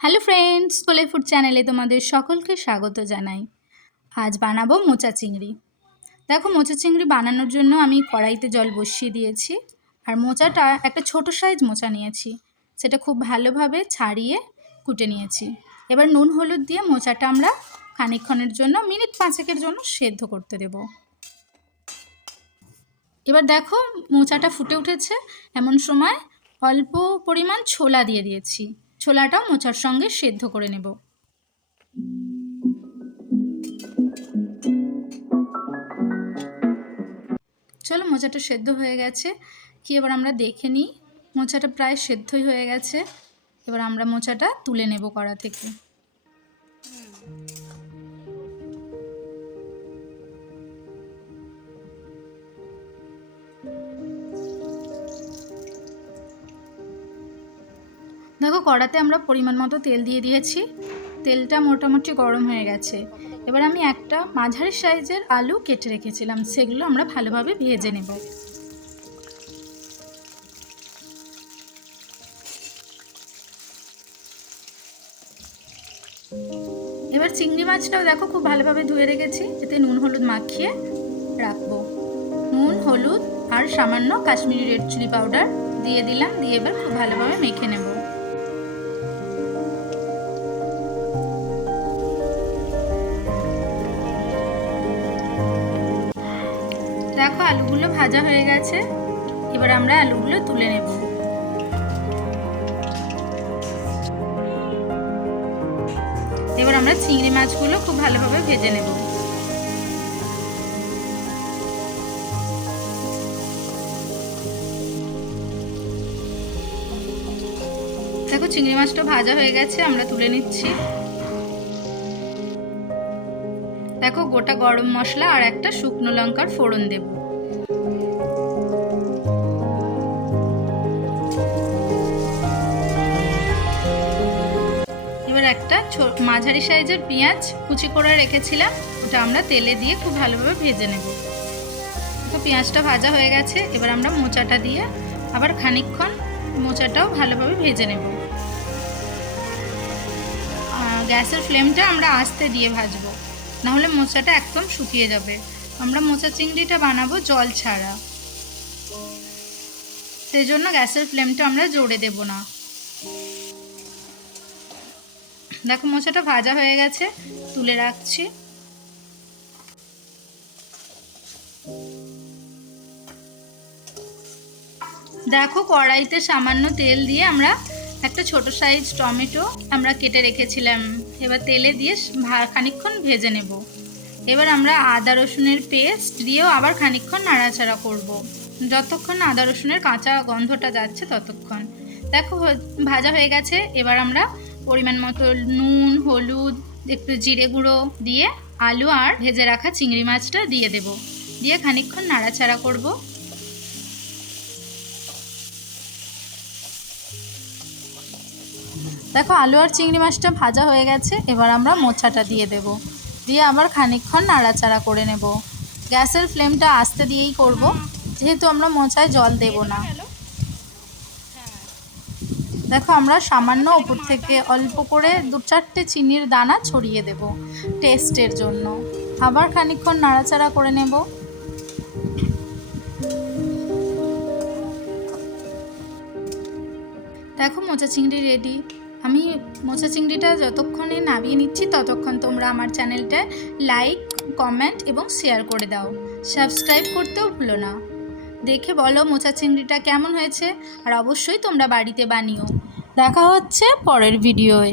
Hello friends, কোলে food চ্যানেলে তোমাদের সকলকে স্বাগত জানাই। আজ বানাবো মোচা চিংড়ি। দেখো, মোচা চিংড়ি বানানোর জন্য আমি কড়াইতে জল বসিয়ে দিয়েছি। আর মোচাটা একটা ছোট সাইজ মোচা নিয়েছি, সেটা খুব ভালোভাবে ছাড়িয়ে কুটে নিয়েছি। এবার নুন হলুদ দিয়ে মোচাটা আমরা খানিকক্ষণের জন্য মিনিট 5-এর জন্য সেদ্ধ করতে দেব। এবার দেখো, মোচাটা ফুটে উঠেছে। এমন সময় অল্প পরিমাণ ছোলা দিয়ে দিয়েছি। ছোলাটাও মোচার সঙ্গে সেদ্ধ করে নেব। চলো, মোচাটা সেদ্ধ হয়ে গেছে কি এবার আমরা দেখে নিই। মোচাটা প্রায় সেদ্ধই হয়ে গেছে। এবার আমরা মোচাটা তুলে নেব কড়া থেকে। দেখো, কড়াতে আমরা পরিমাণ মতো তেল দিয়ে দিয়েছি। তেলটা মোটামুটি গরম হয়ে গেছে। এবার আমি একটা মাঝারি সাইজের আলু কেটে রেখেছিলাম, সেগুলো আমরা ভালোভাবে ভেজে নেব। এবার চিংড়ি মাছটাও দেখো খুব ভালোভাবে ধুয়ে রেখেছি, এতে নুন হলুদ মাখিয়ে রাখবো। নুন হলুদ আর সামান্য কাশ্মীরি রেড চিলি পাউডার দিয়ে দিলাম, দিয়ে এবার খুব ভালোভাবে মেখে নেব। দেখো, আলুগুলো ভাজা হয়ে গেছে। এবার আমরা আলুগুলো তুলে নেব। এবার আমরা চিংড়ি মাছগুলো খুব ভালোভাবে ভেজে নেব। দেখো, চিংড়ি মাছটা ভাজা হয়ে গেছে, আমরা তুলে নিচ্ছি। দেখো, গোটা গরম মশলা আর একটা শুকনো লঙ্কার ফোড়ন দেব। এবার একটা মাঝারি সাইজের পেঁয়াজ কুচি করে রেখেছিলাম, ওটা আমরা তেলে দিয়ে খুব ভালোভাবে ভেজে নেব। তো পেঁয়াজটা ভাজা হয়ে গেছে। এবার আমরা মোচাটা দিয়ে আবার খানিকক্ষণ মোচাটাও ভালোভাবে ভেজে নেব। গ্যাসের ফ্লেমটা আমরা আস্তে দিয়ে ভাজবো, নাহলে মোচাটা একদম শুকিয়ে যাবে। আমরা মোচা চিংড়িটা বানাবো জল ছাড়া, সেই জন্য গ্যাসের ফ্লেমটা আমরা জোরে দেব না। দেখো, মোচাটা ভাজা হয়ে গেছে, তুলে রাখছি। দেখো, কড়াইতে সামান্য তেল দিয়ে আমরা একটা ছোট সাইজ টমেটো আমরা কেটে রেখেছিলাম, এবার তেলে দিয়ে খানিকক্ষণ ভেজে নেব। এবার আমরা আদা রসুনের পেস্ট দিয়েও আবার খানিকক্ষণ নাড়াচাড়া করব, যতক্ষণ আদা রসুনের কাঁচা গন্ধটা যাচ্ছে ততক্ষণ। দেখো, ভাজা হয়ে গেছে। এবার আমরা পরিমাণ মতো নুন হলুদ একটু জিরে গুঁড়ো দিয়ে আলু আর ভেজে রাখা চিংড়ি মাছটা দিয়ে দেব, দিয়ে খানিকক্ষণ নাড়াচাড়া করব। দেখো, আলু আর চিংড়ি মাছটা ভাজা হয়ে গেছে। এবার আমরা মোচাটা দিয়ে দেব, দিয়ে আবার খানিকক্ষণ নাড়াচাড়া করে নেব। গ্যাসের ফ্লেমটা আস্তে দিয়েই করব, যেহেতু আমরা মোচায় জল দেব না। দেখো, আমরা সামান্য উপর থেকে অল্প করে 2-4টে চিনির দানা ছড়িয়ে দেব টেস্টের জন্য। আবার খানিকক্ষণ নাড়াচাড়া করে নেব। দেখো, মোচা চিংড়ি রেডি। আমি মোচা চিংড়িটা যতক্ষণে নামিয়ে নিচ্ছি ততক্ষণ তোমরা আমার চ্যানেলটা লাইক কমেন্ট এবং শেয়ার করে দাও। সাবস্ক্রাইব করতেও ভুলো না। দেখে বলো মোচা চিংড়িটা কেমন হয়েছে, আর অবশ্যই তোমরা বাড়িতে বানিও। দেখা হচ্ছে পরের ভিডিওয়।